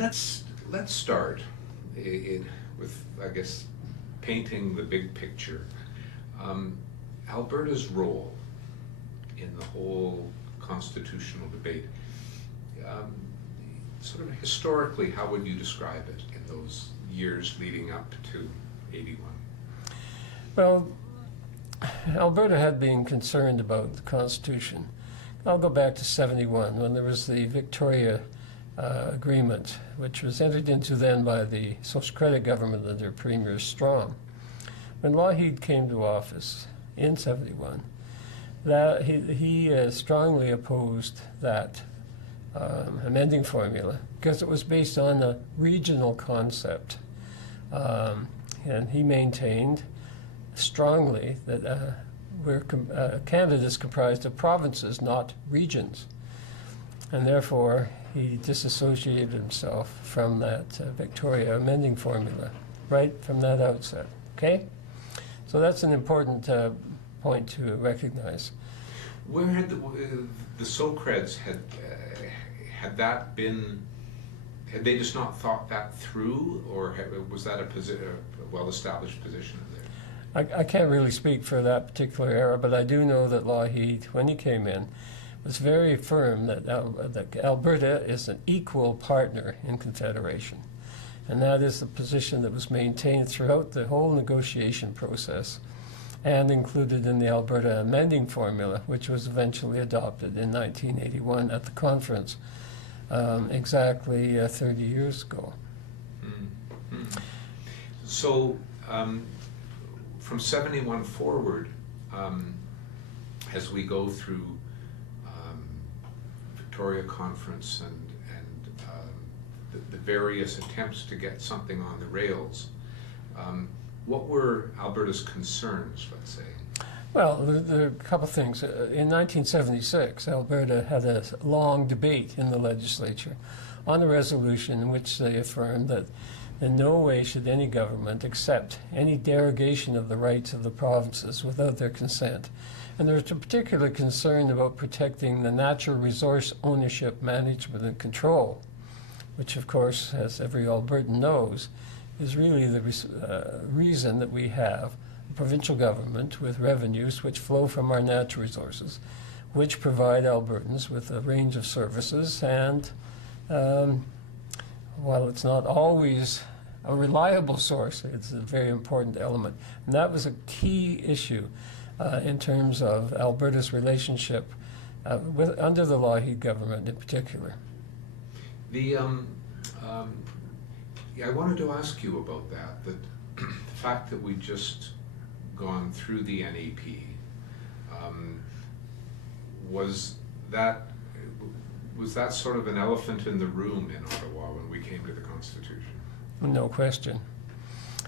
Let's start with, I guess, painting the big picture. Alberta's role in the whole constitutional debate. Sort of historically, how would you describe it in those years leading up to 81? Well, Alberta had been concerned about the Constitution. I'll go back to 71 when there was the Victoria Agreement, which was entered into then by the Social Credit government under Premier Strong. When Lougheed came to office in 71, that he strongly opposed that amending formula because it was based on a regional concept. And he maintained strongly that Canada is comprised of provinces, not regions. And therefore, he disassociated himself from that Victoria amending formula right from that outset. Okay? So that's an important point to recognize. Where had the Socreds had that been? Had they just not thought that through, or was that a well-established position there? I can't really speak for that particular era, but I do know that Lougheed, when he came in, was very firm that Alberta is an equal partner in Confederation. And that is the position that was maintained throughout the whole negotiation process and included in the Alberta amending formula, which was eventually adopted in 1981 at the conference, exactly 30 years ago. Mm-hmm. So from 71 forward, as we go through Victoria Conference and the various attempts to get something on the rails, what were Alberta's concerns, let's say? Well, there are a couple of things. In 1976, Alberta had a long debate in the legislature on a resolution in which they affirmed that in no way should any government accept any derogation of the rights of the provinces without their consent. And there was a particular concern about protecting the natural resource ownership, management, and control, which, of course, as every Albertan knows, is really the reason that we have a provincial government with revenues which flow from our natural resources, which provide Albertans with a range of services. And while it's not always a reliable source, it's a very important element. And that was a key issue in terms of Alberta's relationship under the Lougheed government in particular. I wanted to ask you about that the fact that we just gone through the NEP, was that sort of an elephant in the room in Ottawa when we came to the Constitution? No question.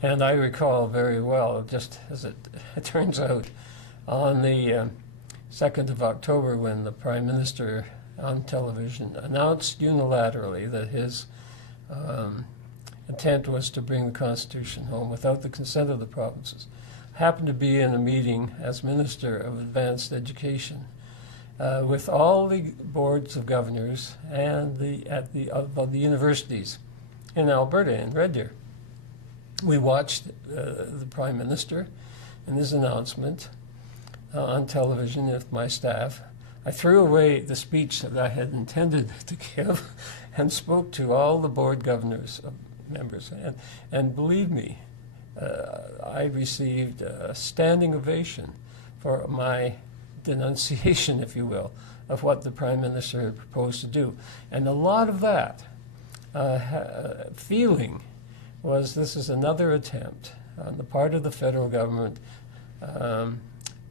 And I recall very well, just as it turns out, on the 2nd of October when the Prime Minister on television announced unilaterally that his intent was to bring the Constitution home without the consent of the provinces. I happened to be in a meeting as Minister of Advanced Education with all the boards of governors and of the universities in Alberta, in Red Deer. We watched the Prime Minister and his announcement on television with my staff. I threw away the speech that I had intended to give and spoke to all the board governors members. And believe me, I received a standing ovation for my denunciation, if you will, of what the Prime Minister had proposed to do. And a lot of that feeling was this is another attempt on the part of the federal government,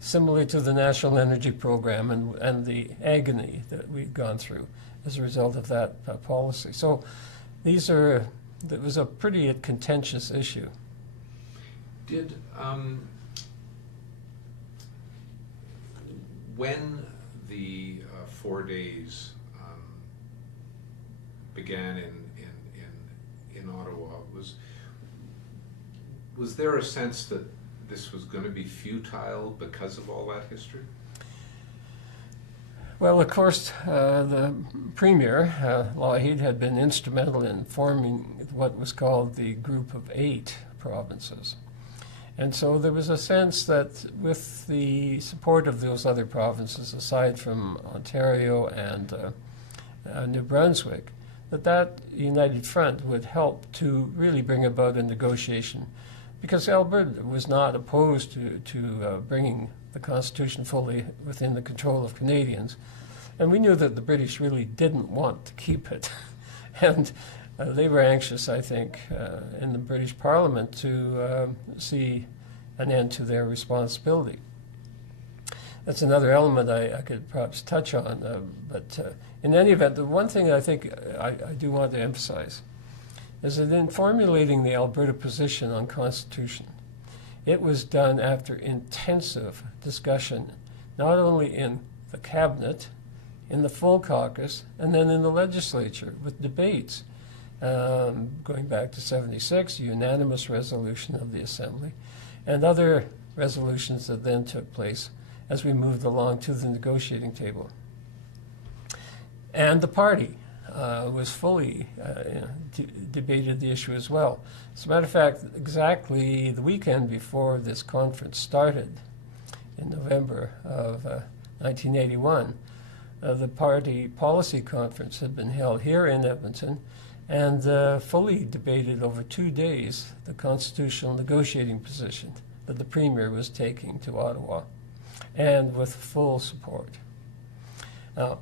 similar to the National Energy Program and the agony that we've gone through as a result of that policy. So it was a pretty contentious issue. Did, when the 4 days began in Ottawa, was there a sense that this was going to be futile because of all that history? Well, of course, the Premier, Lougheed, had been instrumental in forming what was called the Group of 8 provinces. And so there was a sense that with the support of those other provinces, aside from Ontario and New Brunswick, that united front would help to really bring about a negotiation, because Alberta was not opposed to bringing the Constitution fully within the control of Canadians. And we knew that the British really didn't want to keep it. And they were anxious, I think, in the British Parliament to see an end to their responsibility. That's another element I could perhaps touch on. But in any event, the one thing I think I do want to emphasize is that in formulating the Alberta position on Constitution, it was done after intensive discussion, not only in the cabinet, in the full caucus, and then in the legislature, with debates. Going back to 76, a unanimous resolution of the Assembly, and other resolutions that then took place as we moved along to the negotiating table. And the party was fully debated the issue as well. As a matter of fact, exactly the weekend before this conference started in November of 1981, the party policy conference had been held here in Edmonton and fully debated over 2 days the constitutional negotiating position that the Premier was taking to Ottawa, and with full support. Now,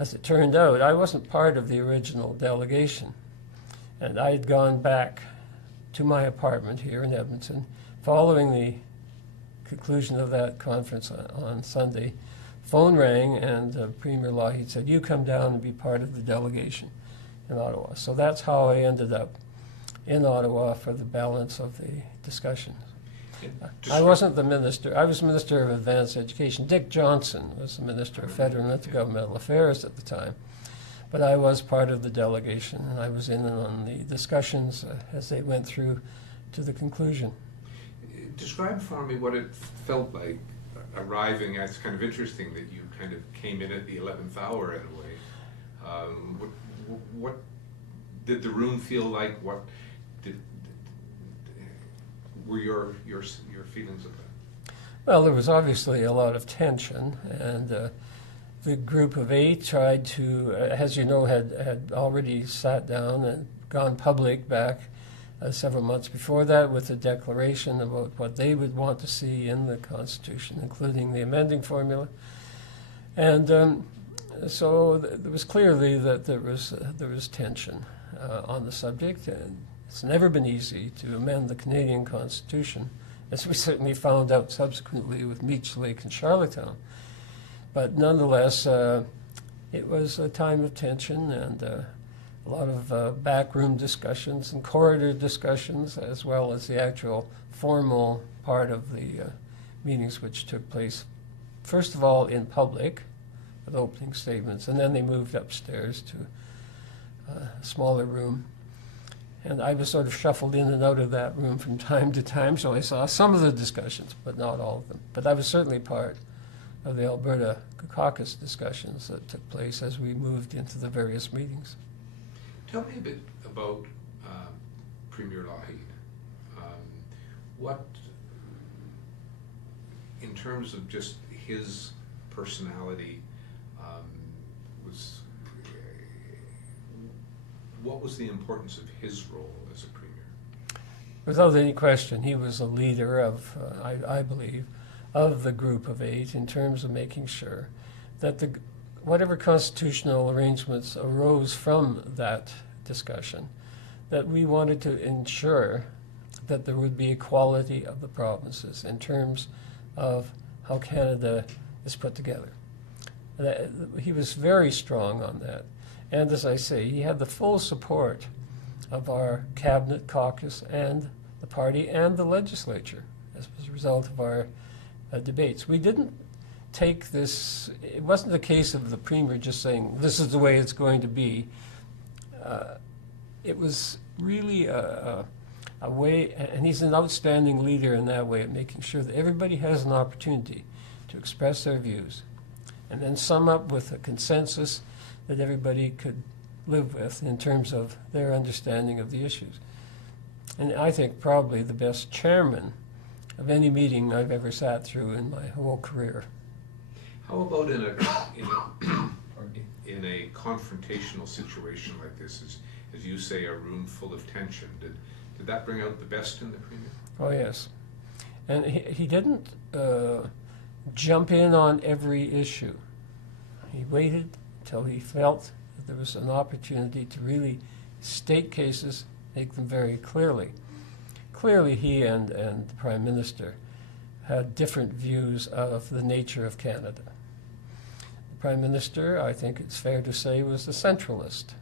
as it turned out, I wasn't part of the original delegation, and I had gone back to my apartment here in Edmonton following the conclusion of that conference on Sunday. Phone rang, and Premier Lougheed said, "You come down and be part of the delegation in Ottawa." So that's how I ended up in Ottawa for the balance of the discussions. I wasn't the minister. I was Minister of Advanced Education. Dick Johnson was the Minister of Federal and Intergovernmental Affairs at the time. But I was part of the delegation, and I was in on the discussions as they went through to the conclusion. Describe for me what it felt like arriving. It's kind of interesting that you kind of came in at the 11th hour in a way. What did the room feel like? What were your feelings of that? Well, there was obviously a lot of tension, and the Group of 8 tried to, as you know, had already sat down and gone public back several months before that with a declaration about what they would want to see in the Constitution, including the amending formula. And so there was clearly that there was tension on the subject, and it's never been easy to amend the Canadian Constitution, as we certainly found out subsequently with Meech Lake and Charlottetown. But nonetheless, it was a time of tension and a lot of backroom discussions and corridor discussions, as well as the actual formal part of the meetings, which took place, first of all, in public, with opening statements, and then they moved upstairs to a smaller room. And I was sort of shuffled in and out of that room from time to time, so I saw some of the discussions, but not all of them. But I was certainly part of the Alberta caucus discussions that took place as we moved into the various meetings. Tell me a bit about Premier Lougheed. What, in terms of just his personality, what was the importance of his role as a premier? Without any question, he was a leader of, I believe, of the Group of 8 in terms of making sure that whatever constitutional arrangements arose from that discussion, that we wanted to ensure that there would be equality of the provinces in terms of how Canada is put together. He was very strong on that. And as I say, he had the full support of our cabinet caucus and the party and the legislature as a result of our debates. We didn't take this, it wasn't a case of the Premier just saying, this is the way it's going to be. It was really a way, and he's an outstanding leader in that way of making sure that everybody has an opportunity to express their views, and then sum up with a consensus that everybody could live with in terms of their understanding of the issues. And I think probably the best chairman of any meeting I've ever sat through in my whole career. How about in a confrontational situation like this, as you say, a room full of tension? Did that bring out the best in the Premier? Oh, yes. And he didn't jump in on every issue. He waited until he felt that there was an opportunity to really state cases, make them very clearly. Clearly, he and the Prime Minister had different views of the nature of Canada. The Prime Minister, I think it's fair to say, was a centralist.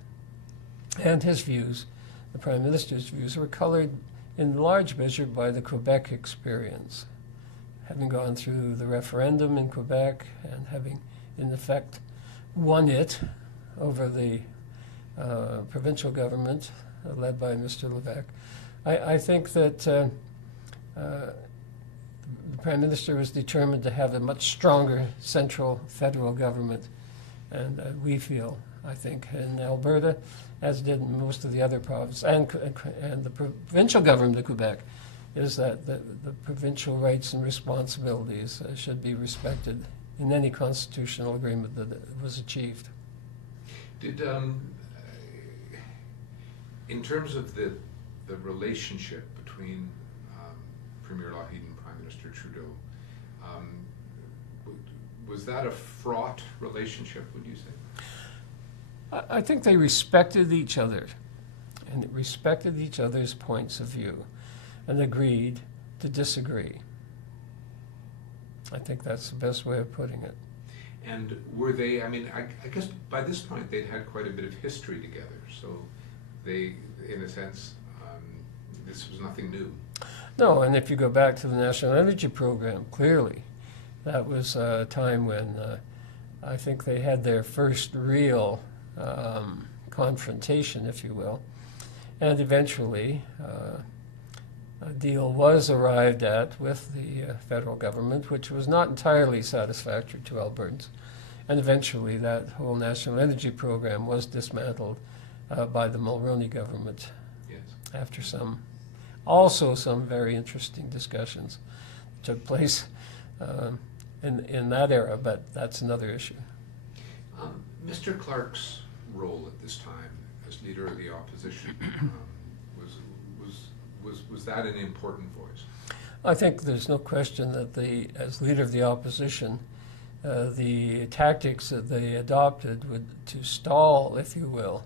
And his views, the Prime Minister's views, were colored in large measure by the Quebec experience. Having gone through the referendum in Quebec and having, in effect, won it over the provincial government led by Mr. Levesque, I think that the Prime Minister was determined to have a much stronger central federal government. And we feel, I think, in Alberta, as did most of the other provinces, and the provincial government of Quebec, is that the provincial rights and responsibilities should be respected in any constitutional agreement that was achieved. Did, in terms of the relationship between Premier Lougheed and Prime Minister Trudeau, was that a fraught relationship, would you say? I think they respected each other and respected each other's points of view and agreed to disagree. I think that's the best way of putting it. And were they, I mean, I guess by this point they'd had quite a bit of history together, so they, in a sense, this was nothing new. No, and if you go back to the National Energy Program, clearly, that was a time when I think they had their first real confrontation, if you will. And eventually, a deal was arrived at with the federal government, which was not entirely satisfactory to Albertans. And eventually, that whole National Energy Program was dismantled by the Mulroney government. Yes. After some very interesting discussions took place in that era, but that's another issue. Mr. Clark's role at this time as leader of the opposition, was that an important voice? I think there's no question that as leader of the opposition, the tactics that they adopted to stall, if you will,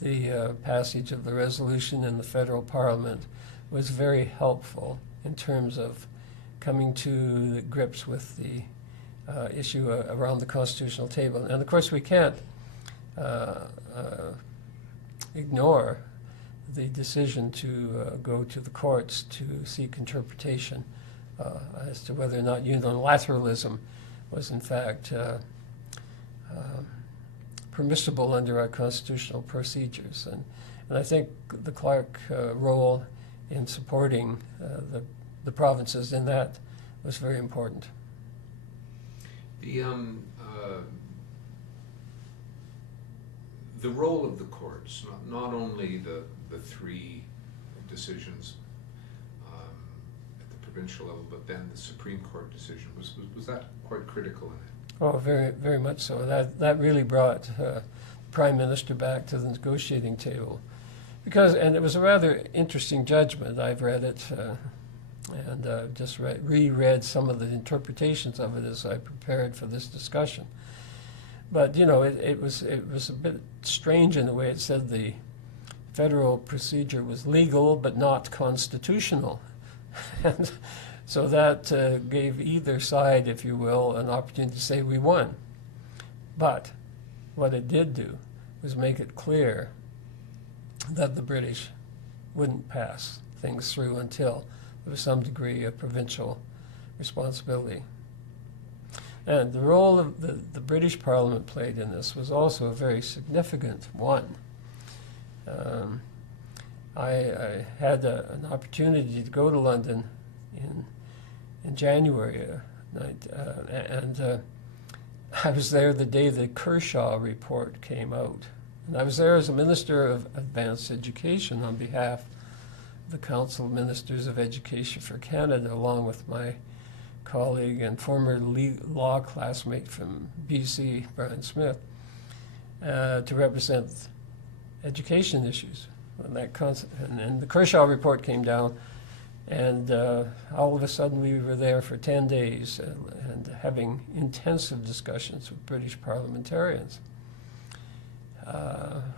the passage of the resolution in the federal parliament was very helpful in terms of coming to grips with the issue around the constitutional table. And of course we can't ignore the decision to go to the courts to seek interpretation as to whether or not unilateralism was in fact permissible under our constitutional procedures. And I think the Clark role in supporting the provinces in that was very important. The role of the courts, not only the three decisions at the provincial level, but then the Supreme Court decision, was that quite critical in it? Oh, very, very much so. That really brought the Prime Minister back to the negotiating table. And it was a rather interesting judgment. I've read it and just reread some of the interpretations of it as I prepared for this discussion. But you know, it was a bit strange in the way it said the federal procedure was legal but not constitutional, and so that gave either side, if you will, an opportunity to say we won. But what it did do was make it clear that the British wouldn't pass things through until there was some degree of provincial responsibility. And the role of the British Parliament played in this was also a very significant one. I had an opportunity to go to London in January, and I was there the day the Kershaw report came out. And I was there as a Minister of Advanced Education on behalf of the Council of Ministers of Education for Canada, along with my colleague and former law classmate from BC, Brian Smith, to represent education issues. And the Kershaw report came down, and all of a sudden we were there for 10 days and having intensive discussions with British parliamentarians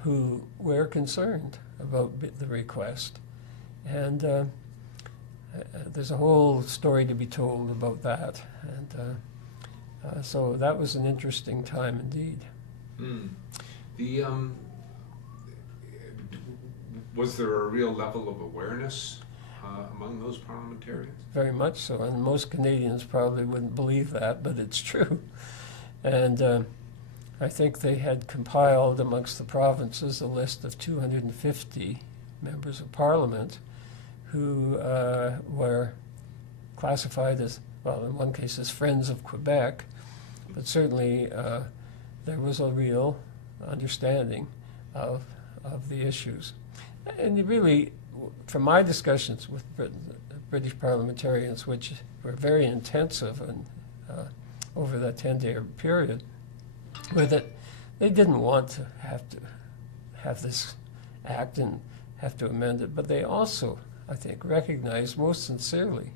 who were concerned about the request. And there's a whole story to be told about that. And so that was an interesting time indeed. Mm. Was there a real level of awareness among those parliamentarians? Very much so, and most Canadians probably wouldn't believe that, but it's true. And I think they had compiled amongst the provinces a list of 250 members of parliament who were classified as, well, in one case as Friends of Quebec, but certainly there was a real understanding of the issues. And really, from my discussions with British parliamentarians, which were very intensive and over that 10-day period, were that they didn't want to have this act and have to amend it, but they also, I think, recognized most sincerely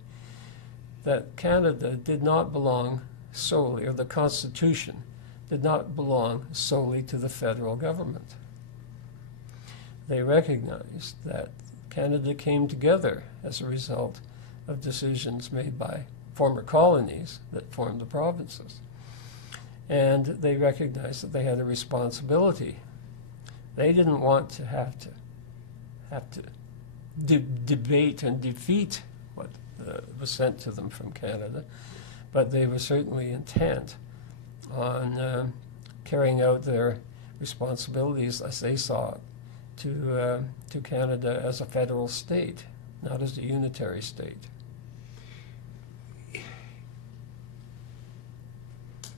that Canada did not belong solely, or the Constitution did not belong solely to the federal government. They recognized that Canada came together as a result of decisions made by former colonies that formed the provinces. And they recognized that they had a responsibility. They didn't want to have to debate and defeat what was sent to them from Canada, but they were certainly intent on carrying out their responsibilities as they saw it to Canada as a federal state, not as a unitary state.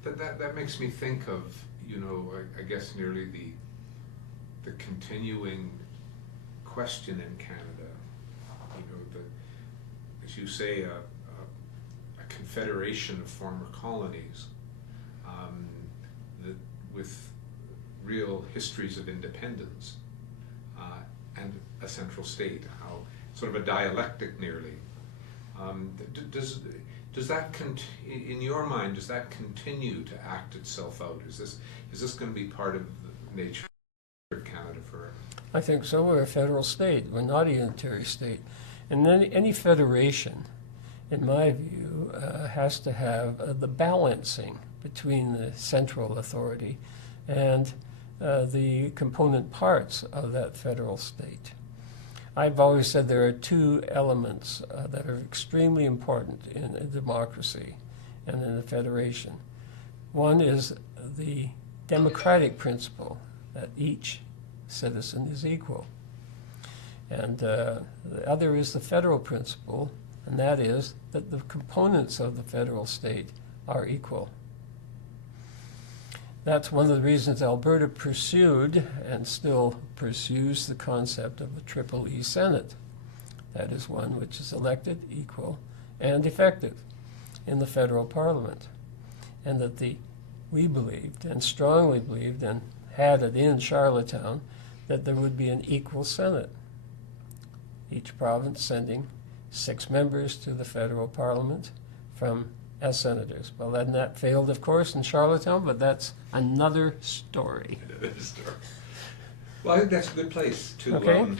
That makes me think of, I guess nearly the continuing question in Canada. As you say, a confederation of former colonies with real histories of independence and a central state, how sort of a dialectic nearly. Does that in your mind, does that continue to act itself out? Is this going to be part of the nature of Canada forever? I think so. We're a federal state. We're not a unitary state. And then any federation, in my view, has to have the balancing between the central authority and the component parts of that federal state. I've always said there are two elements that are extremely important in a democracy and in a federation. One is the democratic principle that each citizen is equal. And the other is the federal principle, and that is that the components of the federal state are equal. That's one of the reasons Alberta pursued and still pursues the concept of a Triple E Senate. That is one which is elected, equal, and effective in the federal parliament. And that we believed, and strongly believed, and had it in Charlottetown, that there would be an equal Senate. Each province sending 6 members to the federal parliament as senators. Well, then that failed, of course, in Charlottetown, but that's another story. Well, I think that's a good place to Okay.